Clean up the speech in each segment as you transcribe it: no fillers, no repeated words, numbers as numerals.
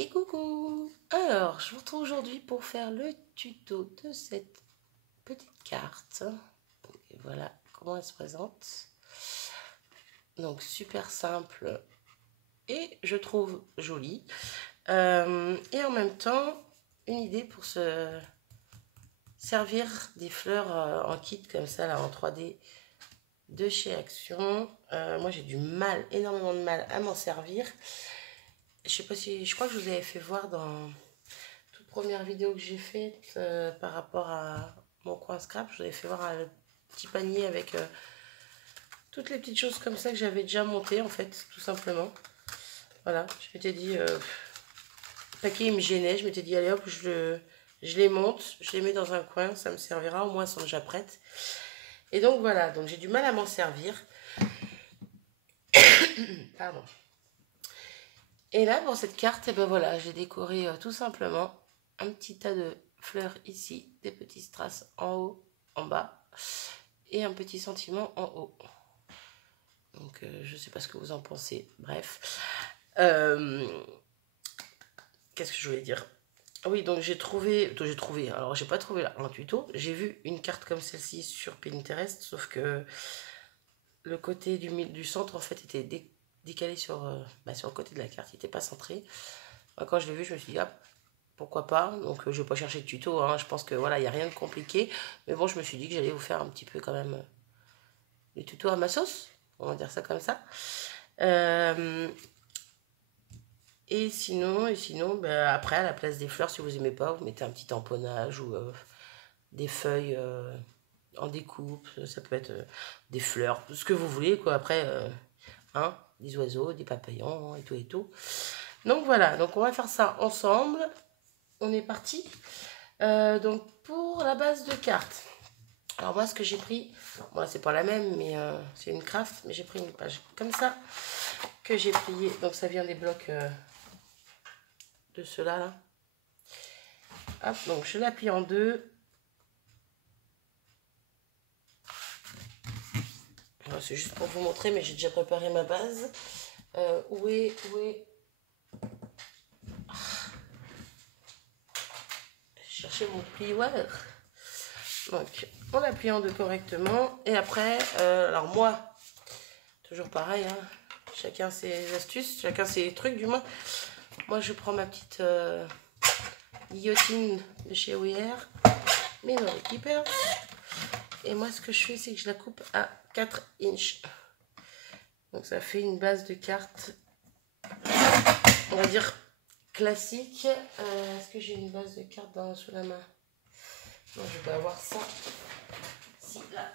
Et coucou! Alors, je vous retrouve aujourd'hui pour faire le tuto de cette petite carte. Et voilà comment elle se présente. Donc, super simple et je trouve jolie. Et en même temps, une idée pour se servir des fleurs en kit comme ça, là, en 3D de chez Action. Moi, j'ai du mal, énormément de mal à m'en servir. Je sais pas si, je crois que je vous avais fait voir dans toute première vidéo que j'ai faite par rapport à mon coin scrap. Je vous avais fait voir un petit panier avec toutes les petites choses comme ça que j'avais déjà montées en fait, tout simplement. Voilà, je m'étais dit, le paquet il me gênait, je m'étais dit allez hop, je les monte, je les mets dans un coin, ça me servira, au moins elles sont déjà prêtes. Et donc voilà, donc j'ai du mal à m'en servir. Pardon. Et là, pour cette carte, et ben voilà, j'ai décoré tout simplement un petit tas de fleurs ici, des petits strass en haut, en bas, et un petit sentiment en haut. Donc, je sais pas ce que vous en pensez. Bref. Qu'est-ce que je voulais dire? Oui, donc j'ai trouvé, alors j'ai pas trouvé là un tuto, j'ai vu une carte comme celle-ci sur Pinterest, sauf que le côté du centre en fait était décalé sur le côté de la carte, il n'était pas centré. Quand je l'ai vu, je me suis dit, ah, pourquoi pas. Donc, je vais pas chercher de tuto, hein. Je pense que voilà, il n'y a rien de compliqué. Mais bon, je me suis dit que j'allais vous faire un petit peu quand même des tutos à ma sauce. On va dire ça comme ça. Et sinon ben, après, à la place des fleurs, si vous aimez pas, vous mettez un petit tamponnage ou des feuilles en découpe. Ça peut être des fleurs, ce que vous voulez, quoi. Après, hein, des oiseaux, des papillons et tout et tout. Donc voilà, donc on va faire ça ensemble. On est parti. Donc pour la base de carte, alors moi ce que j'ai pris, bon c'est pas la même mais c'est une craft, mais j'ai pris une page comme ça que j'ai plié, donc ça vient des blocs de ceux-là là. Hop, donc je la plie en deux. C'est juste pour vous montrer, mais j'ai déjà préparé ma base. Où est j'ai cherché mon plioir. Donc on la plie en deux correctement et après alors moi toujours pareil, hein, chacun ses astuces, chacun ses trucs du moins. Moi je prends ma petite guillotine de chez OER, Memory Keeper, et moi ce que je fais c'est que je la coupe à 4 inches. Donc ça fait une base de carte, on va dire classique. Est-ce que j'ai une base de carte sous la main? Non, je vais avoir ça. Si, là.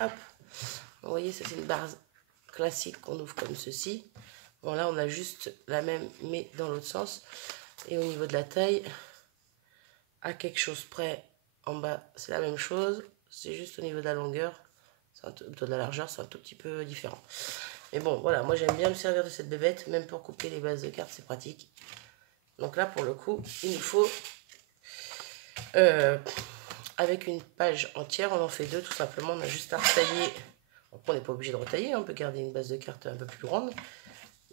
Hop. Vous voyez, ça c'est une base classique qu'on ouvre comme ceci. Bon, là on a juste la même, mais dans l'autre sens. Et au niveau de la taille, à quelque chose près, en bas, c'est la même chose. C'est juste au niveau de la longueur, de la largeur, c'est un tout petit peu différent. Mais bon, voilà, moi j'aime bien me servir de cette bébête, même pour couper les bases de cartes, c'est pratique. Donc là, pour le coup, il nous faut, avec une page entière, on en fait deux, tout simplement. On a juste à retailler. On n'est pas obligé de retailler, on peut garder une base de cartes un peu plus grande.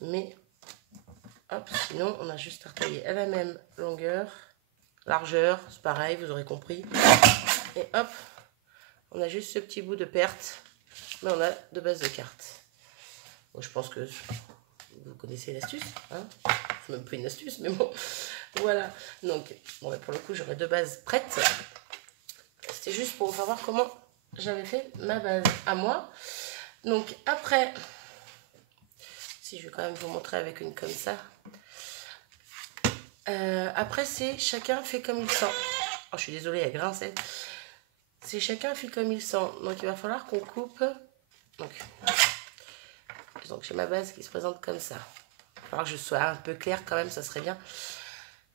Mais, hop, sinon, on a juste à retailler à la même longueur, largeur, c'est pareil, vous aurez compris. Et hop, on a juste ce petit bout de perte, mais on a deux bases de cartes. Bon, je pense que vous connaissez l'astuce, hein, c'est même pas une astuce, mais bon, voilà. Donc, bon, pour le coup, j'aurai deux bases prêtes. C'était juste pour vous faire voir comment j'avais fait ma base à moi. Donc, après, si je vais quand même vous montrer avec une comme ça. Après, c'est chacun fait comme il sent. Oh, je suis désolée, elle grince. C'est chacun fait comme il sent. Donc, il va falloir qu'on coupe. Donc j'ai ma base qui se présente comme ça. Il va falloir que je sois un peu claire quand même, ça serait bien.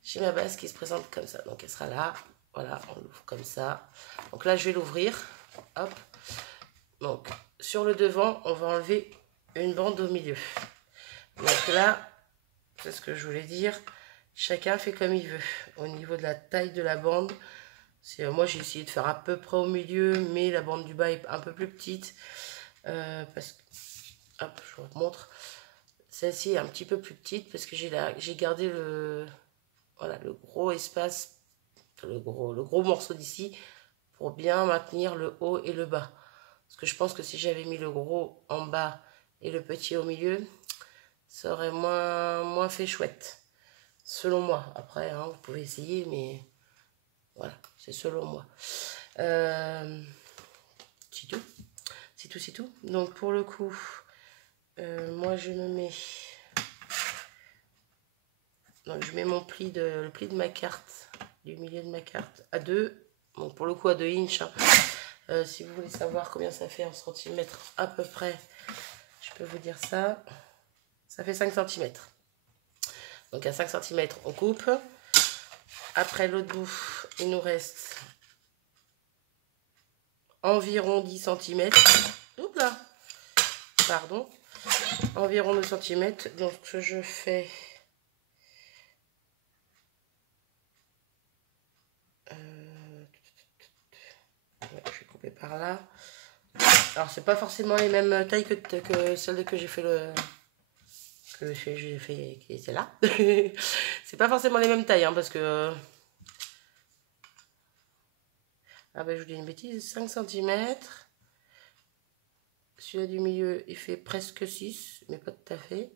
J'ai ma base qui se présente comme ça. Donc elle sera là. Voilà, on l'ouvre comme ça. Donc là, je vais l'ouvrir. Hop. Donc, sur le devant, on va enlever une bande au milieu. Donc là, c'est ce que je voulais dire. Chacun fait comme il veut. Au niveau de la taille de la bande, moi j'ai essayé de faire à peu près au milieu, mais la bande du bas est un peu plus petite. Parce que, hop, je vous montre. Celle-ci est un petit peu plus petite parce que j'ai gardé voilà, le gros espace, le gros morceau d'ici pour bien maintenir le haut et le bas. Parce que je pense que si j'avais mis le gros en bas et le petit au milieu, ça aurait moins fait chouette. Selon moi. Après, hein, vous pouvez essayer, mais voilà, c'est selon moi. C'est tout. C'est tout, c'est tout. Donc pour le coup, moi je me mets... Donc je mets le pli de ma carte, du milieu de ma carte, à 2. Donc pour le coup à 2 inches. Hein. Si vous voulez savoir combien ça fait en centimètres à peu près, je peux vous dire ça. Ça fait 5 cm. Donc à 5 cm, on coupe. Après l'autre bout, il nous reste environ 10 cm. Oups là. Pardon. Environ 2 cm. Donc je fais... Ouais, je vais couper par là. Alors c'est pas forcément les mêmes tailles que celle que j'ai fait qui est celle-là. C'est pas forcément les mêmes tailles hein, parce que ah ben je vous dis une bêtise, 5 cm. Celui-là du milieu il fait presque 6 mais pas tout à fait.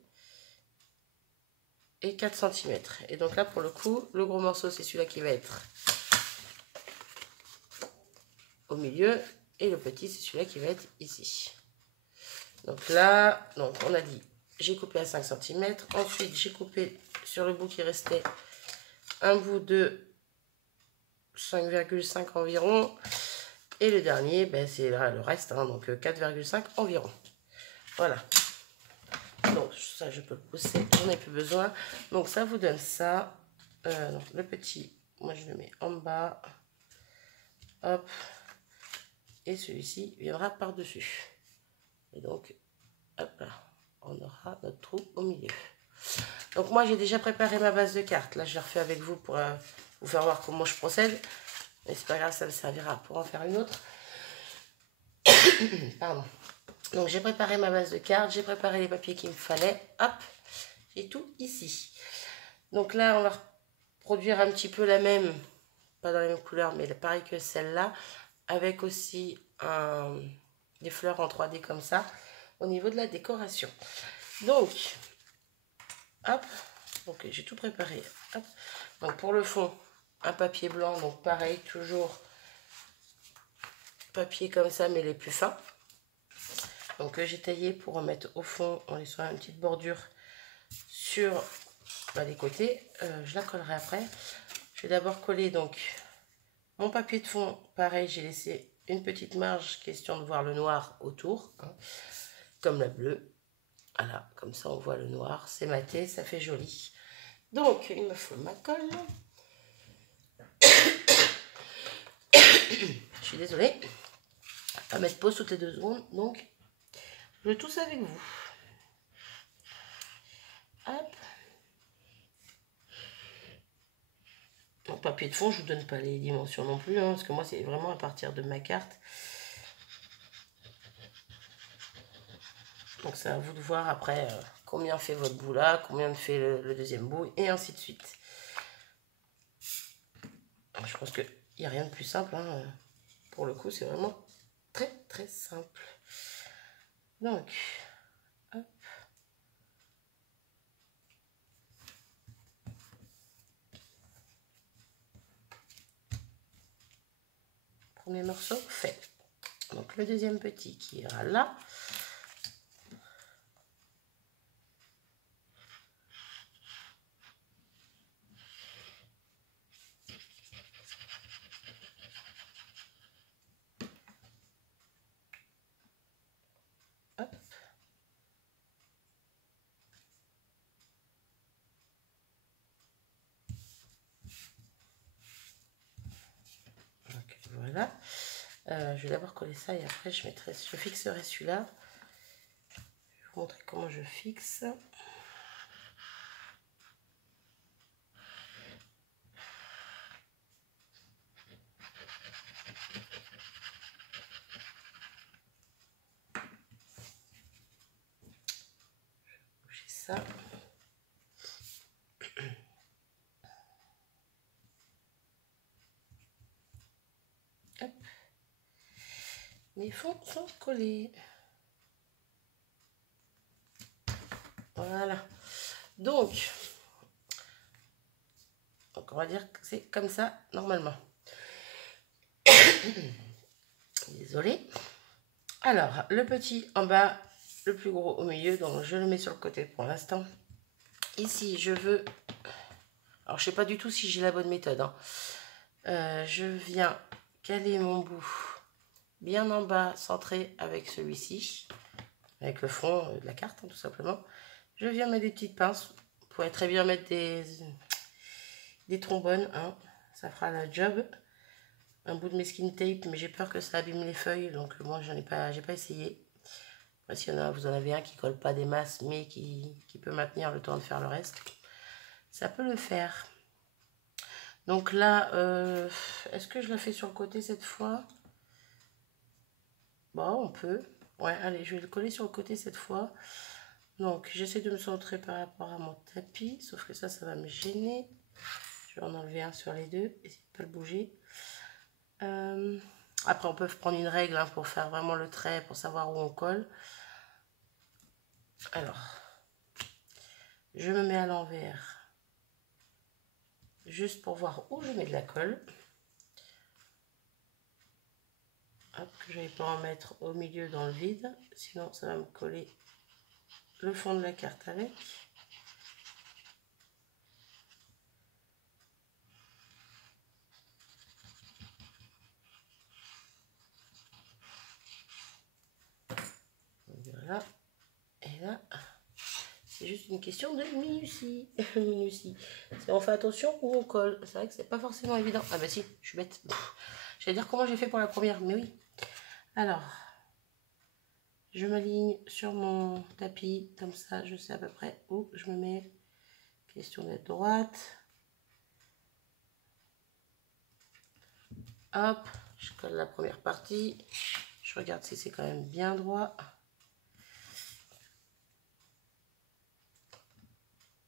Et 4 cm. Et donc là pour le coup le gros morceau c'est celui-là qui va être au milieu et le petit c'est celui-là qui va être ici. Donc là donc on a dit j'ai coupé à 5 cm. Ensuite j'ai coupé sur le bout qui restait un bout de 5,5 environ. Et le dernier, ben, c'est le reste, hein, donc 4,5 environ. Voilà. Donc ça, je peux le pousser, j'en ai plus besoin. Donc ça vous donne ça. Donc, le petit, moi je le mets en bas. Hop. Et celui-ci viendra par-dessus. Et donc, hop là, on aura notre trou au milieu. Donc moi j'ai déjà préparé ma base de cartes. Là je l'ai refait avec vous pour vous faire voir comment je procède. Mais c'est pas grave, ça me servira pour en faire une autre. Pardon. Donc j'ai préparé ma base de cartes, j'ai préparé les papiers qu'il me fallait. Hop, j'ai tout ici. Donc là on va produire un petit peu la même, pas dans la même couleur, mais pareil que celle-là, avec aussi des fleurs en 3D comme ça, au niveau de la décoration. Donc, hop, donc j'ai tout préparé. Hop. Donc pour le fond, un papier blanc, donc pareil, toujours papier comme ça, mais les plus fins. Donc j'ai taillé pour remettre au fond en laissant une petite bordure sur les côtés. Je la collerai après. Je vais d'abord coller donc mon papier de fond. Pareil, j'ai laissé une petite marge, question de voir le noir autour, hein, comme la bleue. Voilà, comme ça on voit le noir. C'est maté, ça fait joli. Donc il me faut ma colle. Je suis désolée. À mettre pause toutes les 2 secondes. Donc je tousse avec vous. Hop. En papier de fond, je ne vous donne pas les dimensions non plus, hein, parce que moi, c'est vraiment à partir de ma carte. Donc, c'est à vous de voir après combien fait votre bout là, combien fait le deuxième bout, et ainsi de suite. Alors, je pense qu'il n'y a rien de plus simple. Hein. Pour le coup, c'est vraiment très, très simple. Donc, hop. Premier morceau fait. Donc, le deuxième petit qui ira là. Hop. Donc, voilà. Je vais d'abord coller ça et après je fixerai celui-là. Je vais vous montrer comment je fixe. ça. Hop. Mes fonds sont collés. Voilà. Donc on va dire que c'est comme ça normalement. Désolée. Alors, le petit en bas, le plus gros au milieu, donc je le mets sur le côté pour l'instant. Ici, je veux... Alors, je sais pas du tout si j'ai la bonne méthode. Hein. Je viens caler mon bout bien en bas, centré avec celui-ci, avec le fond de la carte, hein, tout simplement. Je viens mettre des petites pinces. Vous pourrez très bien mettre des trombones, hein. Ça fera la job. Un bout de masking tape, mais j'ai peur que ça abîme les feuilles, donc moi j'ai pas essayé. Après, si vous en avez un qui colle pas des masses, mais qui peut maintenir le temps de faire le reste, ça peut le faire. Donc là, est-ce que je la fais sur le côté cette fois? Bon, on peut. Ouais, allez, je vais le coller sur le côté cette fois. Donc, j'essaie de me centrer par rapport à mon tapis, sauf que ça va me gêner. Je vais en enlever un sur les deux, essayer de ne pas le bouger. Après, on peut prendre une règle hein, pour faire vraiment le trait, pour savoir où on colle. Alors, je me mets à l'envers, juste pour voir où je mets de la colle. Hop, que je ne vais pas en mettre au milieu dans le vide, sinon ça va me coller le fond de la carte avec. Voilà, et là, c'est juste une question de minutie. Minutie. On fait attention où on colle. C'est vrai que c'est pas forcément évident. Ah bah si, je suis bête. J'allais dire comment j'ai fait pour la première, mais oui. Alors, je m'aligne sur mon tapis, comme ça je sais à peu près où je me mets. Question d'être droite. Hop, je colle la première partie. Je regarde si c'est quand même bien droit.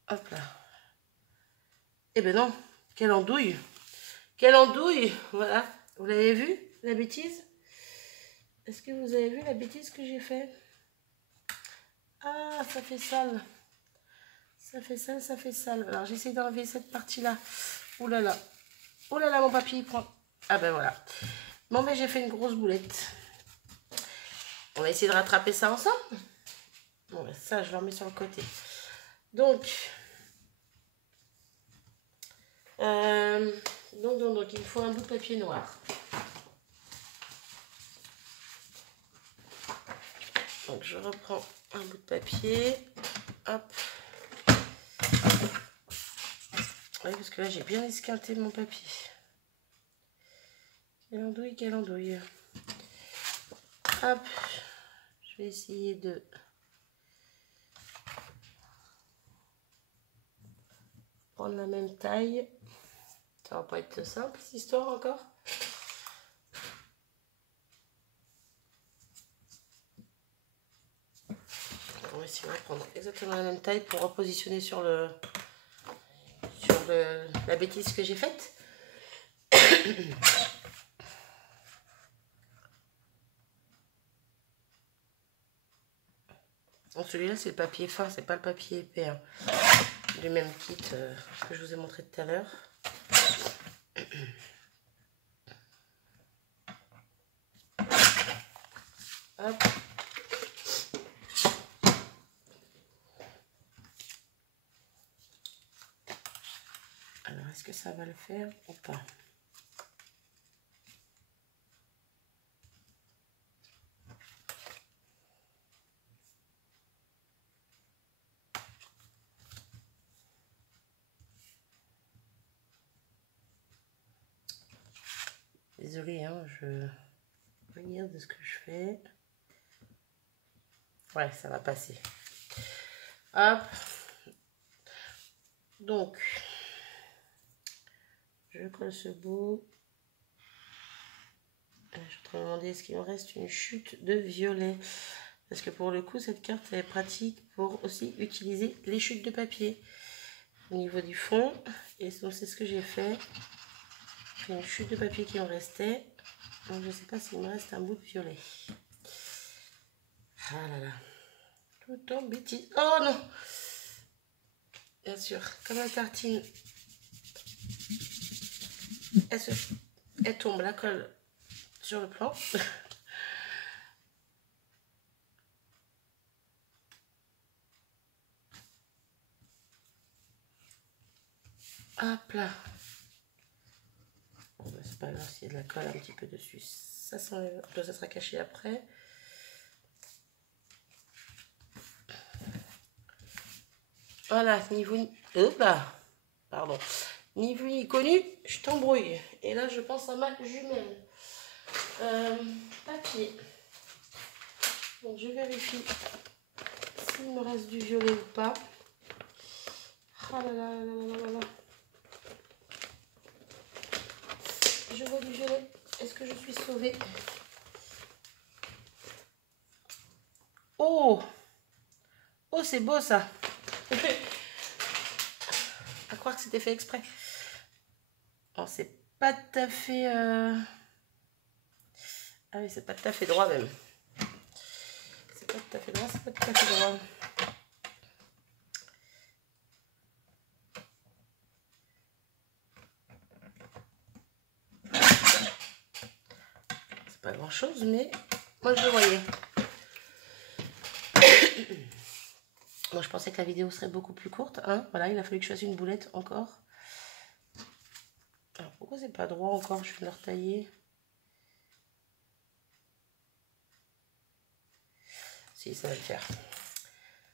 Hop là. Eh ben non, quelle andouille. Quelle andouille. Voilà, vous l'avez vu, la bêtise? Est-ce que vous avez vu la bêtise que j'ai fait? Ah, ça fait sale. Ça fait sale, ça fait sale. Alors, j'essaie d'enlever cette partie-là. Ouh là là. Oh là là, mon papier, il prend... Ah ben voilà. Bon, ben j'ai fait une grosse boulette. On va essayer de rattraper ça ensemble. Bon, ben, ça, je le remets sur le côté. Donc, il me faut un bout de papier noir. Donc, je reprends un bout de papier. Hop. Oui, parce que là, j'ai bien esquinté mon papier. Quelle andouille, quelle andouille. Hop. Je vais essayer de... prendre la même taille. Ça va pas être simple, cette histoire, encore. On va essayer de prendre exactement la même taille pour repositionner sur la bêtise que j'ai faite. Bon, celui-là, c'est le papier fin, c'est pas le papier épais. Hein. Du même kit que je vous ai montré tout à l'heure. Hop. Alors, est-ce que ça va le faire ou pas? Désolée, hein, je regarde ce que je fais. Ouais, ça va passer. Hop. Donc, je colle ce bout. Je suis en train de demander est-ce qu'il me reste une chute de violet. Parce que pour le coup, cette carte elle est pratique pour aussi utiliser les chutes de papier au niveau du fond. Et donc c'est ce que j'ai fait. J'ai une chute de papier qui en restait. Donc je ne sais pas s'il me reste un bout de violet. Ah là là. Tout en bêtise. Oh non! Bien sûr, comme la tartine, elle tombe, la colle sur le plan. Hop là. Bon, ben, c'est pas grave s'il y a de la colle un petit peu dessus. Ça sera caché après. Voilà, pardon. Ni vu ni connu, je t'embrouille. Et là, je pense à ma jumelle. Papier. Donc, je vérifie s'il me reste du violet ou pas. Oh là là là là là là. Je vois du violet. Est-ce que je suis sauvée? Oh! Oh, c'est beau ça! À croire que c'était fait exprès. Alors, c'est pas tout à fait... Ah oui, c'est pas tout à fait droit même. C'est pas tout à fait droit, c'est pas tout à fait droit. C'est pas grand chose, mais moi je le voyais. Moi je pensais que la vidéo serait beaucoup plus courte. Hein, voilà, il a fallu que je fasse une boulette encore. Alors pourquoi c'est pas droit encore? Je vais le retailler. Si, ça va le faire.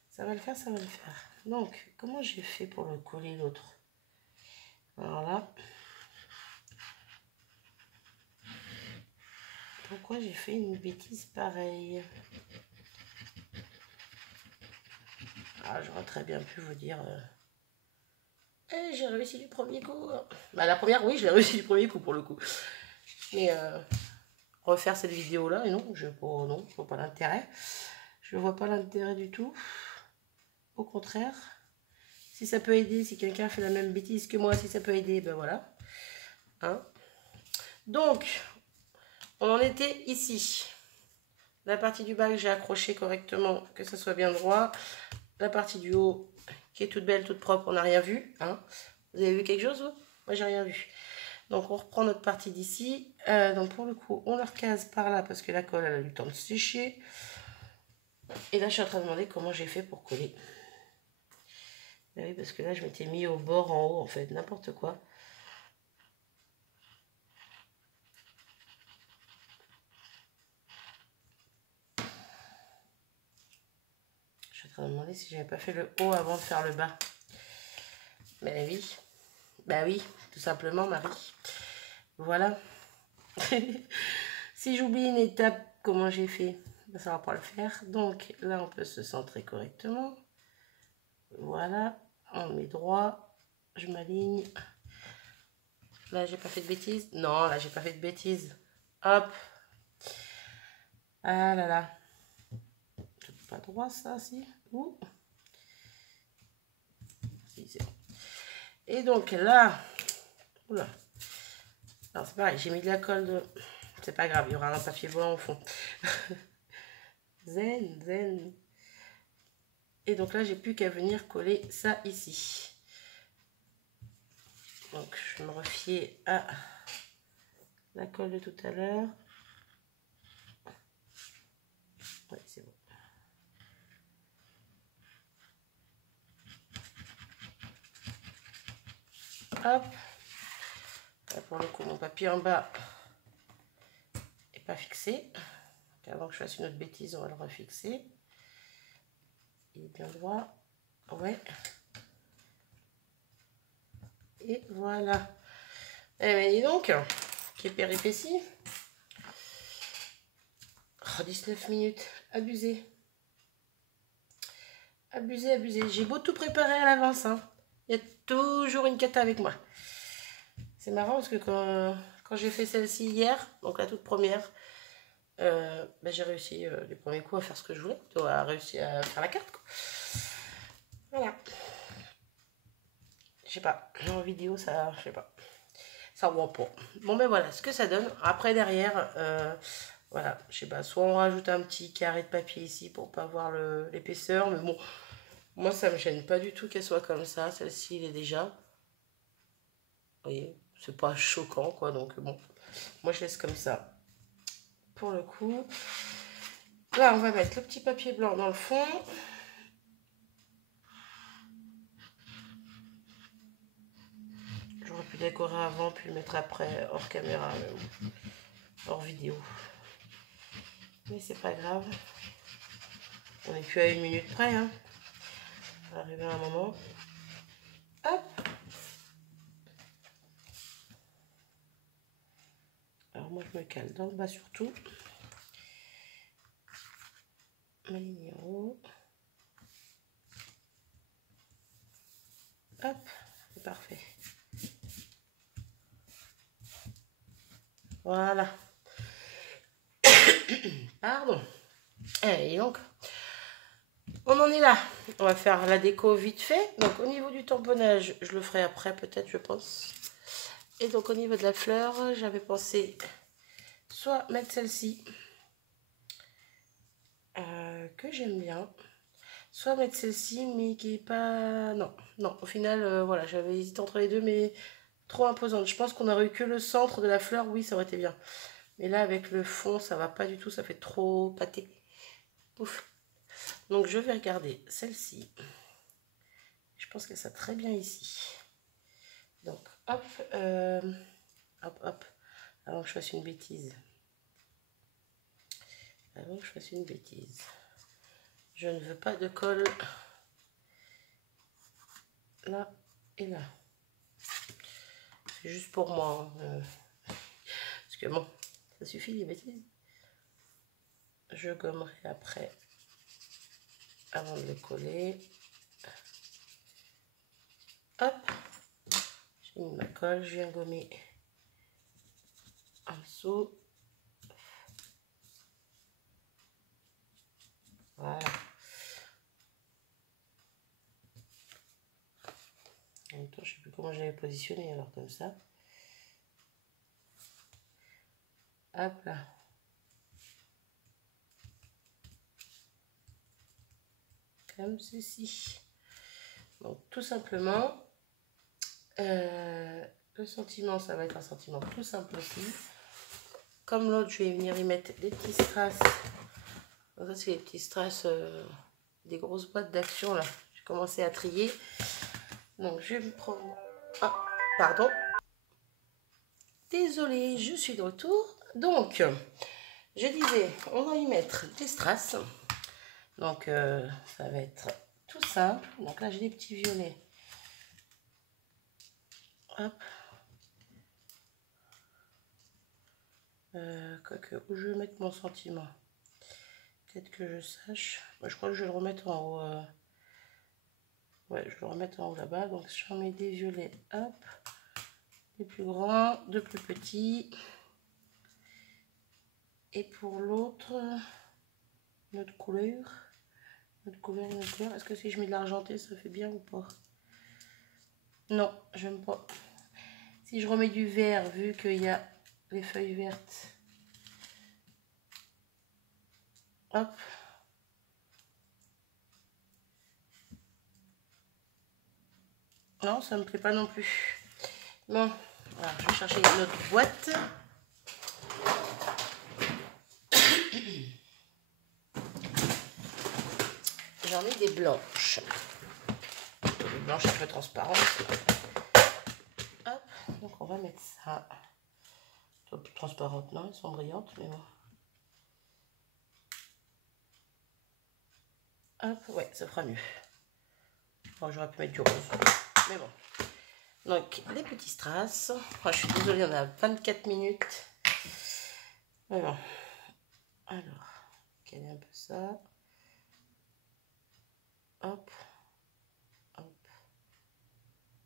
Ça va le faire, ça va le faire. Donc, comment j'ai fait pour le coller l'autre? Alors là. Pourquoi j'ai fait une bêtise pareille? Ah, j'aurais très bien pu vous dire... j'ai réussi du premier coup. Bah, la première, oui, je l'ai réussi du premier coup pour le coup. Mais refaire cette vidéo-là, et non, je vois pas l'intérêt. Je vois pas l'intérêt du tout. Au contraire, si ça peut aider, si quelqu'un fait la même bêtise que moi, si ça peut aider, ben voilà. Hein? Donc, on en était ici. La partie du bas que j'ai accroché correctement, que ça soit bien droit. La partie du haut qui est toute belle, toute propre, on n'a rien vu. Hein? Vous avez vu quelque chose, vous? Moi, j'ai rien vu. Donc, on reprend notre partie d'ici. Donc, pour le coup, on le recase par là parce que la colle, elle a eu le temps de sécher. Et là, je suis en train de demander comment j'ai fait pour coller. Ah oui, parce que là, je m'étais mis au bord en haut, en fait, n'importe quoi. Je suis en train de demander si j'avais pas fait le haut avant de faire le bas. Ben oui. Bah oui, tout simplement, Marie. Voilà. Si j'oublie une étape, comment j'ai fait, ben, ça va pas le faire. Donc là, on peut se centrer correctement. Voilà, on met droit. Je m'aligne. Là, j'ai pas fait de bêtises. Non, là, j'ai pas fait de bêtises. Hop. Ah là là. C'est pas droit, ça, si. Ouh. Si, c'est bon. Et donc là, oula. Alors c'est pareil, j'ai mis de la colle de... C'est pas grave, il y aura un papier volant au fond. Zen, zen. Et donc là, j'ai plus qu'à venir coller ça ici. Donc je me refiais à la colle de tout à l'heure. Oui, c'est bon. Hop. Là, pour le coup, mon papier en bas n'est pas fixé. Donc, avant que je fasse une autre bêtise, on va le refixer. Il est bien droit. Ouais. Et voilà. Eh bien, dis donc, quelle péripétie. Oh, 19 minutes. Abusé. Abusé, abusé. J'ai beau tout préparer à l'avance, hein. Il y a toujours une cata avec moi. C'est marrant parce que quand j'ai fait celle-ci hier, donc la toute première, bah, j'ai réussi les premiers coups à faire ce que je voulais, à réussir à faire la carte, quoi. Voilà. Je sais pas, en vidéo, ça, je sais pas. Ça voit pas. Bon, ben voilà ce que ça donne. Après, derrière, voilà, je sais pas, soit on rajoute un petit carré de papier ici pour pas voir l'épaisseur, mais bon, moi, ça me gêne pas du tout qu'elle soit comme ça. Celle-ci, il est déjà, vous voyez, c'est pas choquant, quoi, donc bon, moi, je laisse comme ça. Pour le coup, là, on va mettre le petit papier blanc dans le fond. J'aurais pu décorer avant, puis le mettre après, hors caméra, hors vidéo. Mais c'est pas grave. On n'est plus à 1 minute près, hein. On va arriver à un moment. Hop. Alors moi, je me cale dans le bas surtout. Ma ligne en haut. Hop, c'est parfait. Voilà. Pardon. Et donc, on en est là. On va faire la déco vite fait. Donc, au niveau du tamponnage, je le ferai après, peut-être, je pense. Et donc, au niveau de la fleur, j'avais pensé soit mettre celle-ci, que j'aime bien, soit mettre celle-ci, mais qui est pas... Non, non, au final, voilà, j'avais hésité entre les deux, mais trop imposante. Je pense qu'on aurait eu que le centre de la fleur, oui, ça aurait été bien. Mais là, avec le fond, ça va pas du tout, ça fait trop pâté. Ouf. Donc, je vais regarder celle-ci. Je pense qu'elle sera très bien ici. Donc, hop, hop, avant que je fasse une bêtise. Je ne veux pas de colle là et là. C'est juste pour moi. Parce que bon, ça suffit les bêtises. Je gommerai après, avant de le coller. Hop, j'ai mis ma colle, je viens gommer en dessous. Voilà. En même temps, je ne sais plus comment j'avais positionné, alors comme ça. Hop là. Comme ceci. Donc tout simplement, le sentiment, ça va être un sentiment tout simple aussi. Comme l'autre, je vais venir y mettre des petits strass. Donc ça, c'est les petits strass des grosses boîtes d'Action là. J'ai commencé à trier. Donc je vais me prendre... Ah, pardon. Désolée, je suis de retour. Donc, je disais, on va y mettre des strass. Donc, ça va être tout simple. Donc là, j'ai des petits violets. Hop. Quoique, où je vais mettre mon sentiment? Peut-être que je sache. Moi, je crois que je vais le remettre en haut. Ouais, je vais le remettre en haut là-bas. Donc, j'en mets des violets. Hop. Des plus grands, de plus petits. Et pour l'autre, notre couleur. Est-ce que si je mets de l'argenté, ça fait bien ou pas? Non, j'aime pas. Si je remets du vert, vu qu'il y a les feuilles vertes. Hop. Non, ça me plaît pas non plus. Bon, alors je vais chercher une autre boîte. J'en ai des blanches. Des blanches un peu transparentes. Hop, donc on va mettre ça. Un peu transparentes, non, elles sont brillantes, mais bon. Hop, ouais, ça fera mieux. Bon, j'aurais pu mettre du rose, mais bon. Donc, les petits strass. Oh, je suis désolée, on a 24 minutes. Mais bon. Alors, caler un peu ça. Hop. Hop.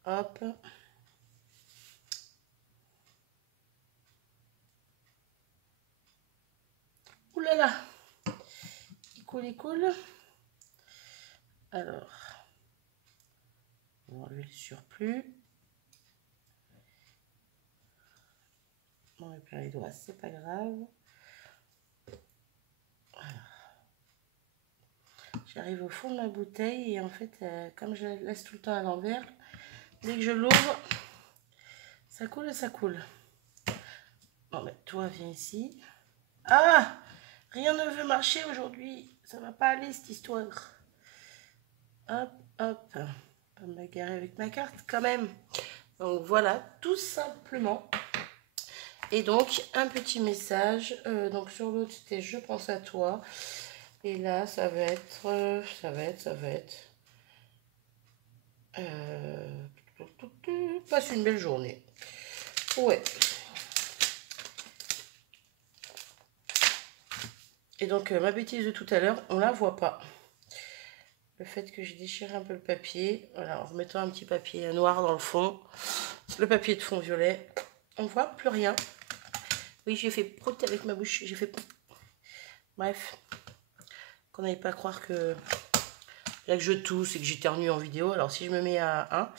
Hop. voilà. Il coule. Alors, on va enlever le surplus. On va plein les doigts, c'est pas grave. J'arrive au fond de ma bouteille et en fait, comme je la laisse tout le temps à l'envers, dès que je l'ouvre, ça coule et ça coule. Bon, ben, toi, viens ici. Ah! Rien ne veut marcher aujourd'hui. Ça va pas aller, cette histoire. Hop, hop. Pas me bagarrer avec ma carte, quand même. Donc, voilà, tout simplement. Et donc, un petit message. Donc, sur l'autre, c'était « Je pense à toi ». Et là, ça va être... passe une belle journée. Ouais. Et donc, ma bêtise de tout à l'heure, on la voit pas. Le fait que j'ai déchiré un peu le papier, voilà, en remettant un petit papier noir dans le fond, le papier de fond violet, on voit plus rien. Oui, j'ai fait prout avec ma bouche, j'ai fait... Bref, qu'on n'allait pas croire que... Là que je tousse et que j'éternue en vidéo, alors si je me mets à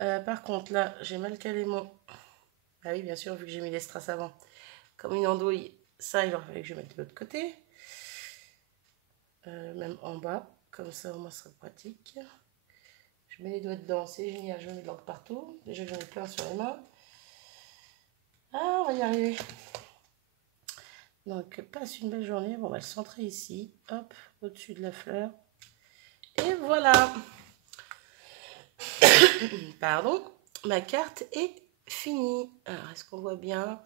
1... par contre, là, j'ai mal calé mon... Ah oui, bien sûr, vu que j'ai mis les strass avant. Comme une andouille, ça, il aurait fallu que je mette de l'autre côté. Même en bas, comme ça, au moins, ce sera pratique. Je mets les doigts dedans, c'est génial, je mets de l'encre partout. Déjà que j'en ai plein sur les mains. Ah, on va y arriver. Donc, passe une belle journée. Bon, on va le centrer ici. Hop, au-dessus de la fleur. Et voilà. Pardon. Ma carte est finie. Alors, est-ce qu'on voit bien?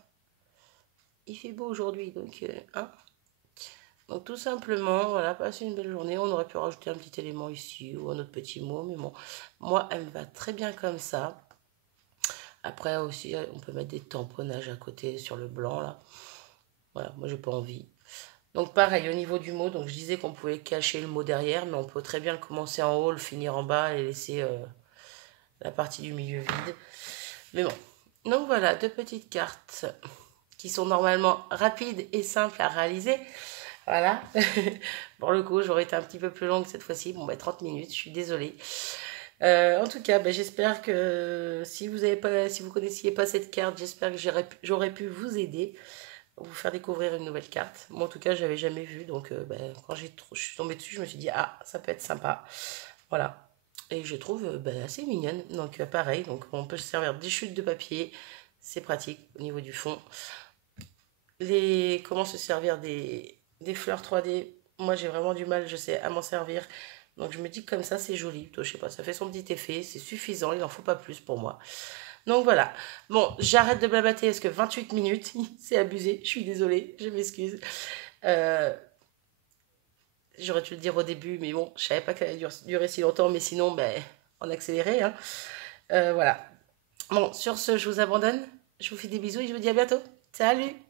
Il fait beau aujourd'hui, donc... Donc, tout simplement, voilà, passe une belle journée. On aurait pu rajouter un petit élément ici ou un autre petit mot. Mais bon, moi, elle me va très bien comme ça. Après aussi, on peut mettre des tamponnages à côté sur le blanc, là. Voilà, moi, j'ai pas envie. Donc, pareil, au niveau du mot, donc je disais qu'on pouvait cacher le mot derrière, mais on peut très bien le commencer en haut, le finir en bas et laisser la partie du milieu vide. Mais bon, donc voilà, 2 petites cartes qui sont normalement rapides et simples à réaliser. Voilà. Pour le coup, j'aurais été un petit peu plus longue cette fois-ci. Bon, 30 minutes, je suis désolée. En tout cas, j'espère que si vous connaissiez pas cette carte, j'espère que j'aurais pu vous aider, vous faire découvrir une nouvelle carte. Moi, en tout cas, je n'avais jamais vu, donc quand je suis tombée dessus, je me suis dit, ah, ça peut être sympa. Voilà. Et je trouve assez mignonne. Donc, pareil, donc on peut se servir des chutes de papier, c'est pratique au niveau du fond. Comment se servir des fleurs 3D, moi j'ai vraiment du mal, je sais, à m'en servir. Donc je me dis que comme ça c'est joli, je sais pas, ça fait son petit effet, c'est suffisant, il n'en faut pas plus pour moi. Donc voilà, bon, j'arrête de blablater parce que 28 minutes, c'est abusé, je suis désolée, je m'excuse. J'aurais dû le dire au début, mais bon, je savais pas qu'elle allait durer si longtemps, mais sinon, en accéléré, hein. Voilà. Bon, sur ce, je vous abandonne, je vous fais des bisous et je vous dis à bientôt. Salut!